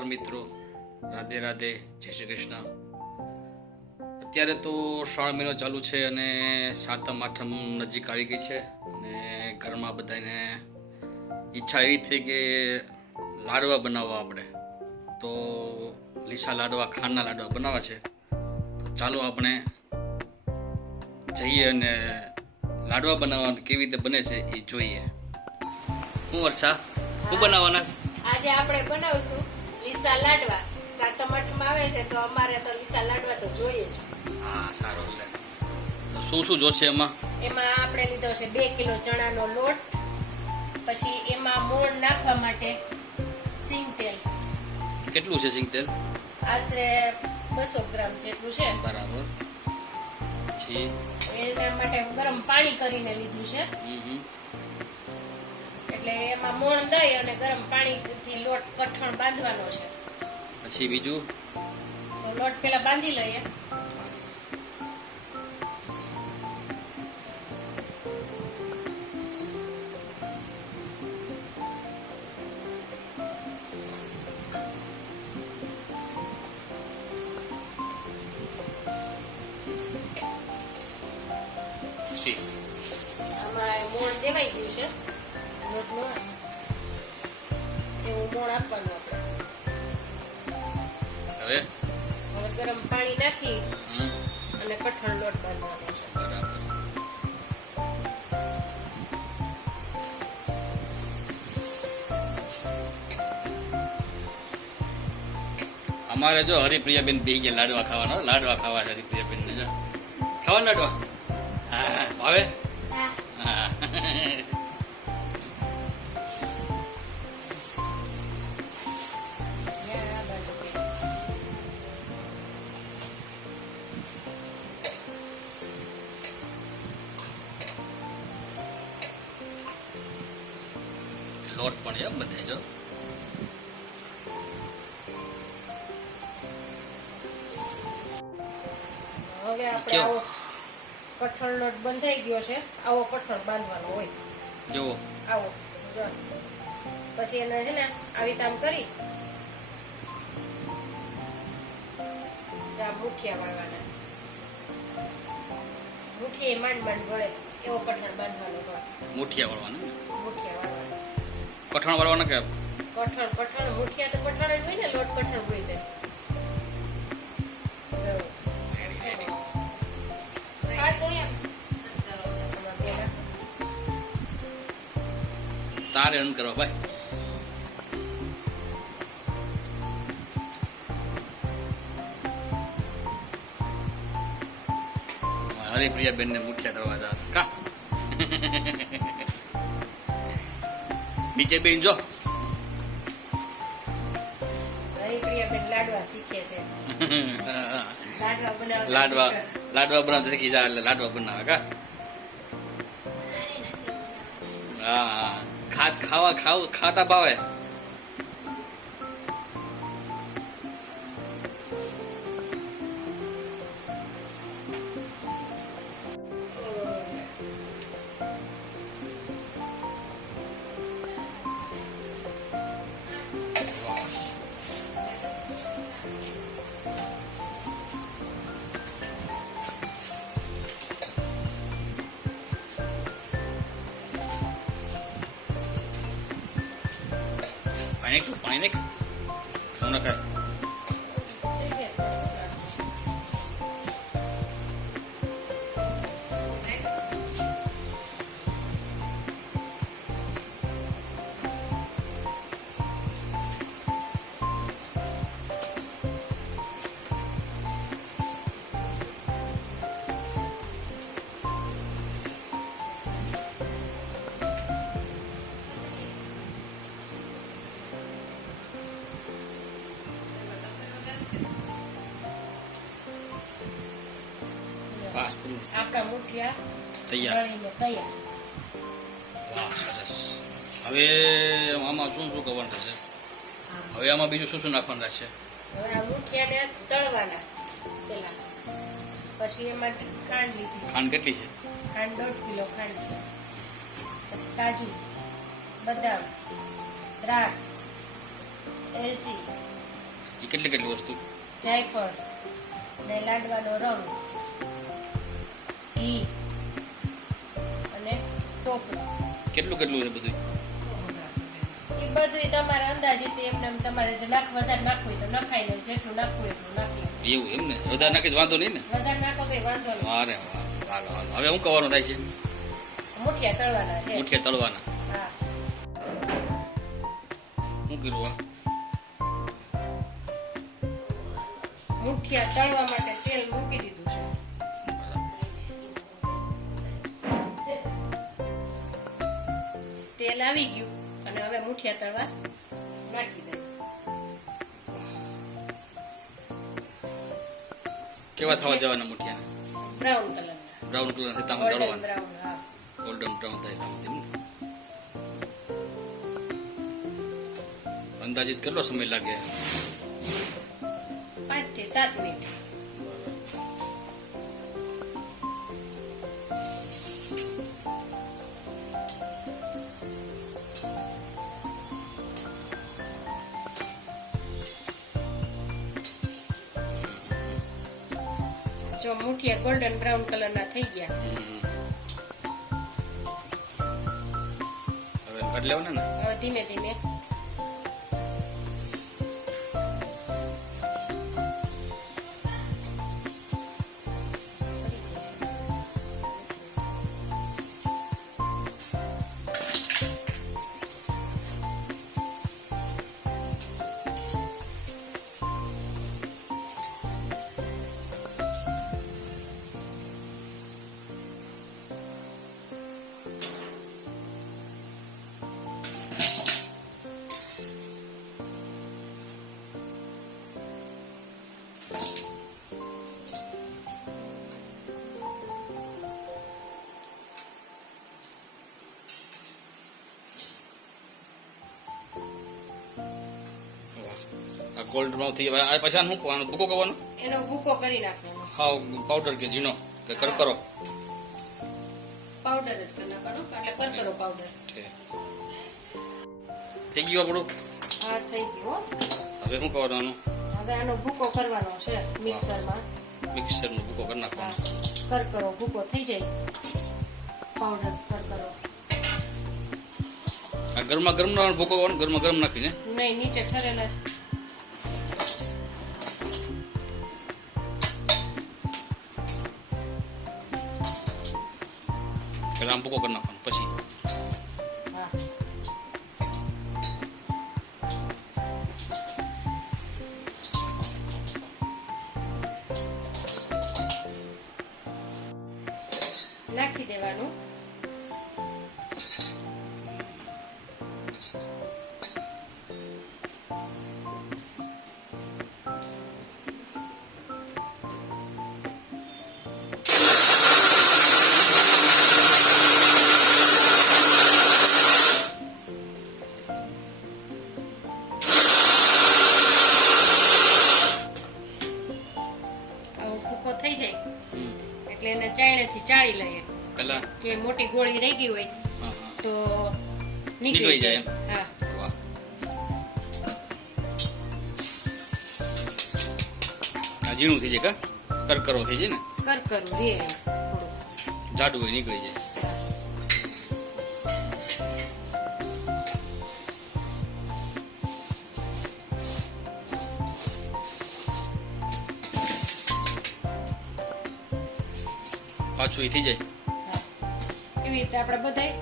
નમસ્કાર મિત્રો, રાધે રાધે, જય શ્રી કૃષ્ણ. અત્યારે તો શ્રાવણ મહિનો ચાલુ છે અને સાતમ આઠમ નજીક આવી ગઈ છે અને ઘરમાં બધાને ઈચ્છા એવી થઈ કે લાડવા બનાવવા આપણે. તો લીસા લાડવા, ખાંડના લાડવા બનાવવા છે. તો ચાલો આપણે જઈએ અને લાડવા બનાવવા કેવી રીતે બને છે એ જોઈએ. હું વર્ષા શું બનાવવાના? આજે આપણે બનાવશું લીસા લાડવા. સાતમ આઠમ આવે છે તો અમારે તો લીસા લાડવા તો જોઈએ જ. હા, સારું. તો શું શું જોશે એમાં? એમાં આપણે લીધો છે 2 કિલો ચણાનો લોટ, પછી એમાં મોણ નાખવા માટે સિંગ તેલ. કેટલું છે સિંગ તેલ? આશરે 200 ગ્રામ જેટલું છે. બરાબર. પછી એના માટે ગરમ પાણી કરીને લીધું છે. એટલે એમાં મોણ દઈ અને ગરમ પાણીથી લોટ કઠણ બાંધવાનો છે. પછી બીજું તો લોટ પેલા બાંધી લઈએ. આમાં મોણ દેવાઈ ગયું છે લોટનું, એવું મોણ આપવાનું આપણે. હવે ગરમ પાણી નાખી અને કઠણ લોટ બાંધવાનો છે. બરાબર. અમારે જો હરિપ્રિયાબેન બે ગયા લાડવા ખાવાના. લાડવા ખાવા છે હરિપ્રિયાબેન ને. જો ખાવા લાડવા. હા, ભાવે. હા. લોટ પણ એમ બધે જો. હવે આપણે આવો કઠણ લોટ બંધાઈ ગયો છે. આવો કઠણ બાંધવાનો હોય. જુઓ. આવો જો. પછી એને છે ને આવી તામ કરી મુઠિયા વાળવાના. મુઠિયા માંડ માંડ વળે એવો કઠણ બાંધવાનો હોય. મુઠિયા વળવાના. મુઠિયા વાળવાના. કઠણ વળવાના કે કઠણ મુઠિયા તો કઠણ જ હોય ને, લોટ કઠણ હોય તે. તારે અન કરો ભાઈ. હરિપ્રિયાબેન ને મુઠિયા કરવા જા કા. નીચે બેન જો. હરિપ્રિયાબેન લાડવા શીખે છે. લાડવા બનાવતા શીખી જા. એટલે લાડવા બનાવે કા. હા, ખાતા ભાવે. પાણી નાખ. શું નખાય? આપણા મુઠિયા તૈયાર. તૈયાર. વાહ, સરસ. હવે આમાં શું શું કરવાનું રહેશે? હવે આમાં બીજું શું શું નાખવાનું રહેશે? હવે આ મુઠિયાને તળવાના પેલા. પછી એમાં ખાંડ લીધી છે. ખાંડ કેટલી છે? ખાંડ 1.5 કિલો ખાંડ છે. પછી કાજુ, બદામ, દ્રાક્ષ, એલચી, એ કેટલી કેટલી વસ્તુ? જાયફળ ને લાડવાનો રંગ, ઘી અને ટોપરું. કેટલું કેટલું છે બધું? એ બધું તમારા અંદાજિત એમને તમારે જે વધારે નાખવું હોય તો નખાય ને જેટલું નાખવું એટલું નાખી. એવું એમ ને? વધારે નાખી વાંધો નહીં ને? વધારે નાખો તો વાંધો નહીં. અરે વાહ, હાલો હાલો. હવે શું કરવાનું થાય છે? મુઠિયા તળવાના છે. મુઠિયા તળવાના. હા, શું કર્યું આ? મુઠિયા તળવા માટે તેલ મૂકી દીધું છે. તેલ આવી ગયું અને હવે મુઠિયા તળવા નાખી દઈએ. કેવા થવા દેવાના મુઠિયાને? બ્રાઉન કલરના. બ્રાઉન કલર થાય તામાં ગોલ્ડન તળવાના. બ્રાઉન. હા, ગોલ્ડન બ્રાઉન થાય તામાં તેમ ને? અંદાજિત કેટલો સમય લાગે? 5 થી 7 મિનિટ. જો મુઠિયા ગોલ્ડન બ્રાઉન કલરના થઈ ગયા. હવે કાઢી લેવાના ને? હવે ધીમે ધીમે આ ગોલ્ડ બ્રાઉન થઈ ગયા. આ પછી શું કરવાનું? ભૂકો કરવાનો? એનો ભૂકો કરી નાખવાનો. હાવ પાવડર કે ઝીણો કે કરકરો? પાવડર જ કરી નાખવાનો, એટલે કરકરો પાવડર. થઈ ગયું આપણું? હા, થઈ ગયું. હવે શું કરવાનું? હવે આનો ભૂકો કરવાનો છે મિક્સરમાં. મિક્સરનો ભૂકો કરી હા, નાખવાનો. કરકરો ભૂકો થઈ જાય. પાવડર કરકરો. આ ગરમા ગરમ નો ભૂકો કરવાનો? ગરમા ગરમ નાખીને? નહીં, નીચે ઠરેલા છે. પેલા આમ ભૂકો કરી નાખવાનો પછી? હા, નાખી દેવાનું. આવો ભૂકો થઈ જાય એટલે એને ચાયણેથી ચાળી લઈએ પેલા કે મોટી ગોળી રહી ગઈ હોય હા હા તો નીકળી નીકળી જાય જાય. હા, વાહ. આ ઝીણું થઈ જાય કા? કરકરો થઈ જાય ને? કરકરું રે થોડું. જાડું હોય નીકળી જાય. પાછું એ થઈ જાય. હા, એવી રીતે આપણે બધાય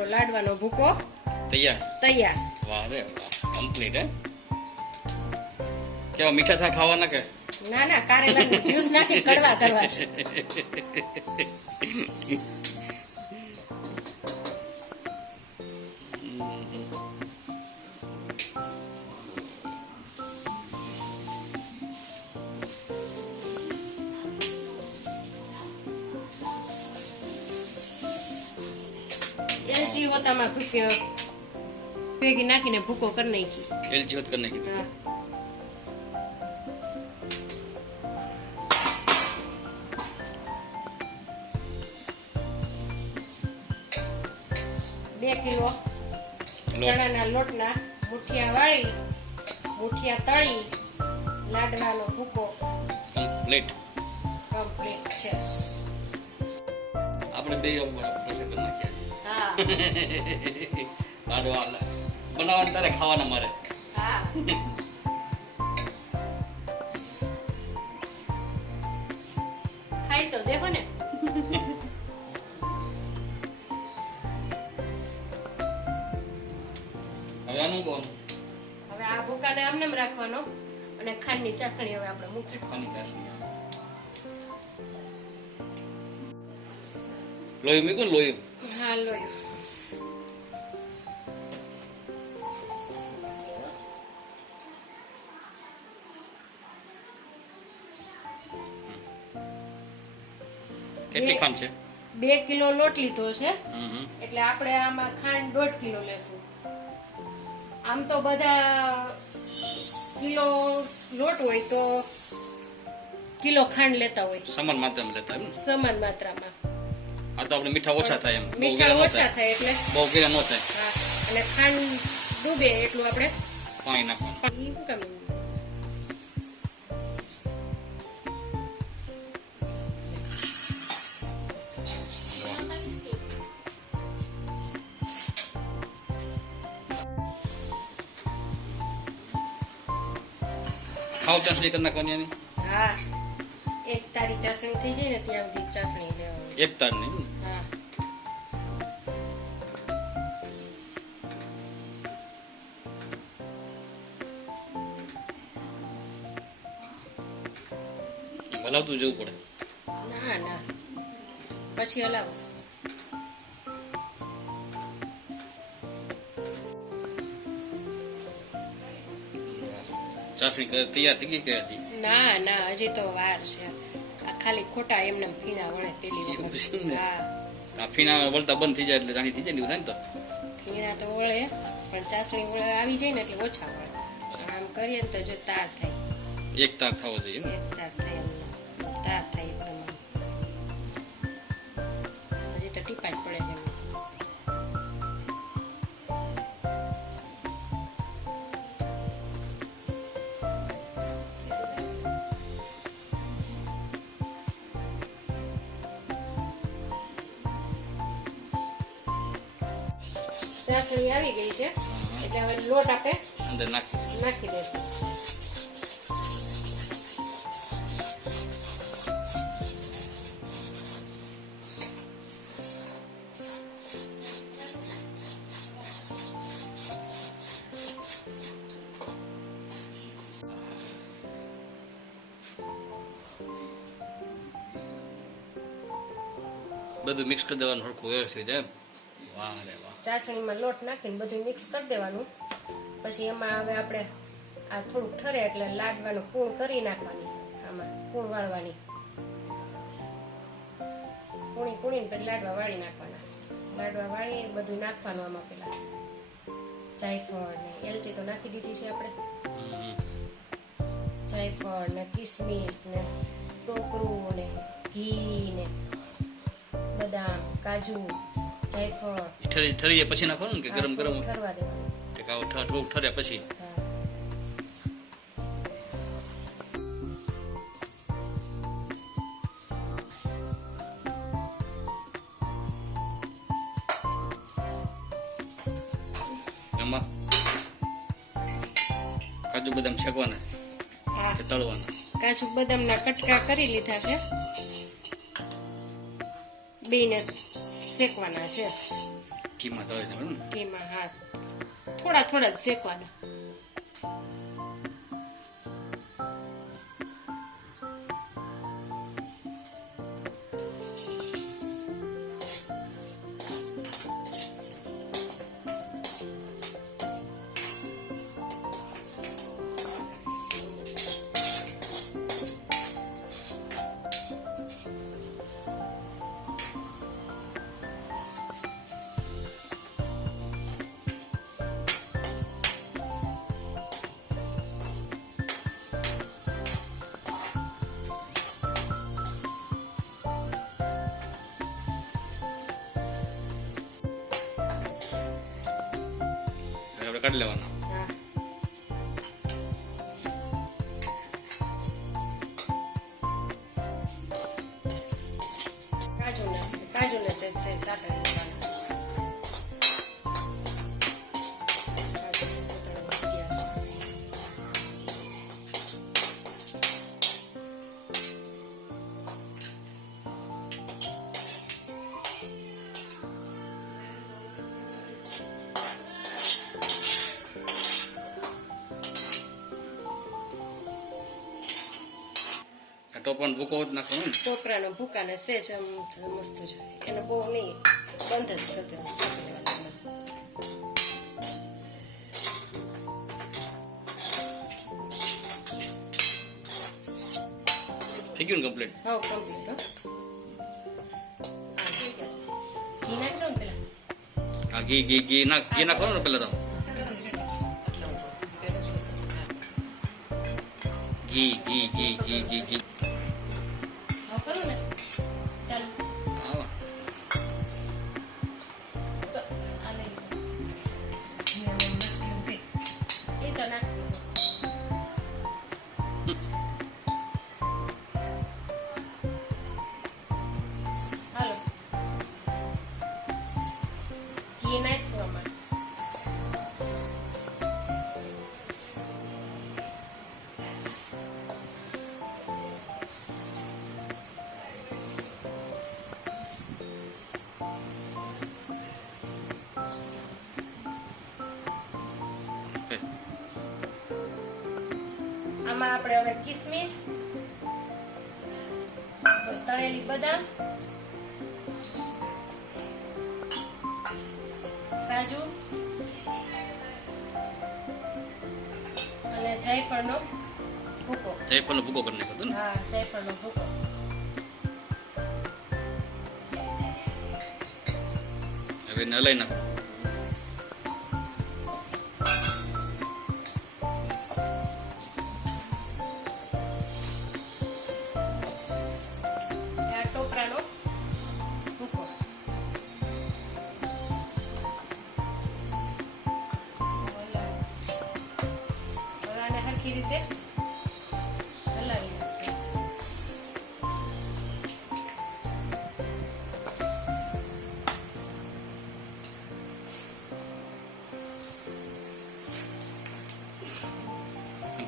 આપણો લાડવાનો ભૂકો તૈયાર. તૈયાર. વાહ રે વાહ, કમ્પ્લીટ હે. કેવા મીઠા થા ખાવાના કે? ના ના, કારેલાનું જ્યુસ નાખી કડવા કરવા છે. એલચી હોતામાં ભૂકે ભેગી નાખીને ભૂકો કરી નાખી. એલચી હોત કરી નાખી. હા. બે કિલો ચણાના લોટના મુઠિયા વાળી મુઠિયા તળી લાડવાનો ભૂકો કમ્પ્લીટ. કમ્પ્લીટ છે. આપણે બે કરી નાખ્યા. હા લાડવા બનાવવાનું તારે ખાવાના મારે. હા. ખાઈ તો દેખો ને. હવે આનું કોણ? હવે આ ભૂકાને આમને એમ રાખવાનો અને ખાંડની ચાસણી હવે આપણે મૂકી. ખાની ચાસણી. લોહી મૂક્યું ને લોહી. હા લોયો. કેટલી ખાંડ છે? 2 કિલો લોટ લીધો છે હમ. એટલે આપણે આમાં ખાંડ 1.5 કિલો લેશું. આમ તો બધા કિલો લોટ હોય તો કિલો ખાંડ લેતા હોય સમાન માત્રામાં લેતા એમ ને? સમાન માત્રામાં. આ તો આપણે મીઠા ઓછા થાય એમ. બહુ મીઠા ગેલા ન ઓછા થાય. થાય એટલે બહુ ગેલા ન થાય. હા, અને ખાંડ ડૂબે એટલું આપણે પાણી નાખવાનું. પાણી કેમ ખાવ ચાસણી કરી નાખવાની એની. હા, એક તારી ચાસણી થઈ જાય ને ત્યાં સુધી ચાસણી લેવાની. એક તાર નહીં. હા. હલાવતું જવું પડે. ના ના, પછી હલાવો. ચાસણી તૈયાર થઈ ગઈ કે હતી? ના ના, હજી તો વાર છે. આ ખાલી ખોટા એમને ફીણા વળે પેલી એવું વખત. છે ને? હા, આ ફીણા વળતા બંધ થઈ જાય એટલે જાણી થઈ જાય ને એવું થાય ને તો. ફીણા તો વળે પણ ચાસણી વળે આવી જાય ને એટલે ઓછા વળે. આમ કરીએ ને તો જો તાર થાય. એક તાર થવો જોઈએ ને? એક તાર થાય એમ તાર થાય એકદમ. હજી તો ટીપા જ પડે છે એમ. ચાસણી આવી ગઈ છે એટલે હવે લોટ આપણે અંદર નાખી. નાખી દઈશું. બધું મિક્સ કરી દેવાનું સરખું વ્યવસ્થિત એમ. વાહ રે વાહ. ચાસણીમાં લોટ નાખીને બધું મિક્સ કરી દેવાનું. પછી એમાં હવે આપણે આ થોડુંક ઠરે એટલે લાડવાનું પૂણ કરી નાખવાની. આમાં પૂણ વાળવાની. પૂણીને પછી લાડવા વાળી નાખવાના. લાડવા વાળી બધું નાખવાનું આમાં પેલા જાયફળ ને એલચી તો નાખી દીધી છે આપણે. હમ. જાયફળ ને કિસમિસ ને ટોપરું ને ઘી ને બદામ કાજુ જાયફળ ઠરી જાય પછી નાખવાનું ને કે ગરમ ગરમ? ઠરવા દેવાનું. કે આવું થોડુંક ઠરે પછી? હા. એમાં કાજુ બદામ છેકવાના હા, કે તળવાના? કાજુ બદામના કટકા કરી લીધા છે. બેને શેકવાના છે. ઘીમાં તળી નાખવાનું ને? ઘીમાં, હા, થોડા થોડા જ શેકવાના. હવે આપણે કાઢી લેવાના. હા. કાજુને સહેજ સહેજ સાતળી લેવાના. કાજુને સાતળવા મૂક્યા છે. આ ટોપરાનો ભૂકો જ નાખવાનો ને? ટોપરાનો ભૂકાને સહેજ આમ મસ્ત જોઈએ. એને બહુ નહીં, બંધ જ કરી દેવાનું. થઈ ગયું ને કમ્પ્લીટ? હા, કમ્પ્લીટ. હો, હા, થઈ ગયા. ઘી નાખી દઉં ને પેલા. આ ઘી નાખવાનું ને પેલા તો? ઘી. હા, કરું ને. ચાલો. હા. તો આ લઈ લો. એ તો નાખી દો. હાલો. ઘી નાખી દો આમાં. આમાં આપણે હવે કિસમિસ, તળેલી બદામ, કાજુ અને જાયફળનો ભૂકો. જાયફળનો ભૂકો કરી નાખ્યો હતો ને? હા, જાયફળનો ભૂકો. હવે એને હલાવી નાખો. આ ટોપરાનો ભૂકો. હવે આને હરખી રીતે હલાવી નાખીએ.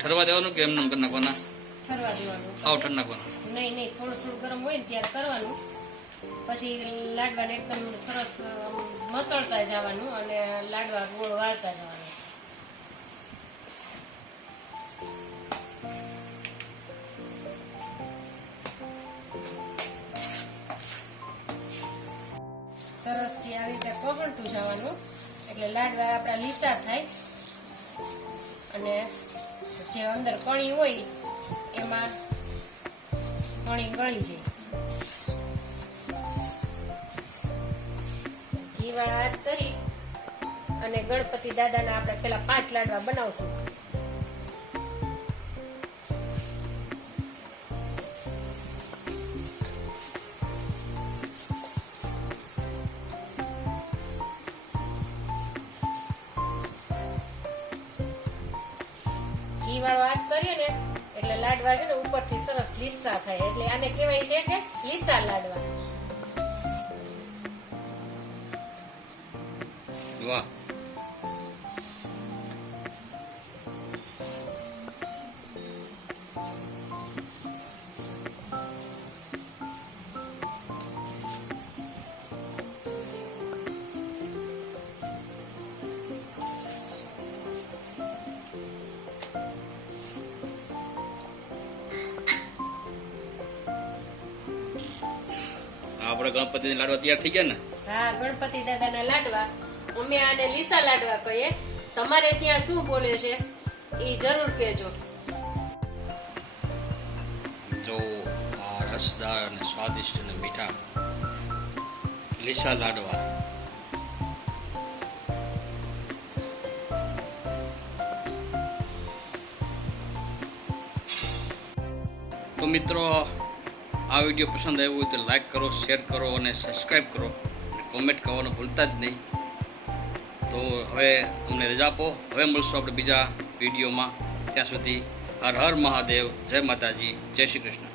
ઠરવા દેવાનું કે એમને કરી નાખવાના? ઠરવા દેવાનું. હાવ ઠર નાખવાના? નહીં, થોડું થોડું ગરમ હોય ને ત્યારે કરવાનું. પછી લાડવાને એકદમ સરસ મસળતા જવાનું અને લાડવા ગોળ વાળતા જવાનું. સરસથી આવી રીતે પગળતું જવાનું એટલે લાડવા આપણા લીસા થાય અને જે અંદર કણી હોય એમાં કણી ગળી જાય. ઘીવાળા હાથ કરી અને ગણપતિ દાદાના આપણે પેલા 5 લાડવા બનાવશું. ઘીવાળો હાથ કરીએ ને એટલે લાડવા છે ને ઉપરથી સરસ લીસા થાય એટલે આને કહેવાય છે કે લીસા લાડવા. વાહ. આપણે ગણપતિની લાડવા તૈયાર થઈ ગયા ને? હા, ગણપતિ દાદાના લાડવા. અમે આને લીસા લાડવા કહીએ. તમારે ત્યાં શું બોલે છે એ જરૂર કહેજો. જો આ રસદાર અને સ્વાદિષ્ટ અને મીઠા લીસા લાડવા. તો મિત્રો, આ વિડીયો પસંદ આવ્યો હોય તો લાઈક કરો, શેર કરો અને સબસ્ક્રાઈબ કરો અને કોમેન્ટ કરવાનું ભૂલતા જ નહીં. તો હવે અમને રજા આપો. હવે મળશું આપણે બીજા વિડીયોમાં. ત્યાં સુધી હર હર મહાદેવ, જય માતાજી, જય શ્રી કૃષ્ણ.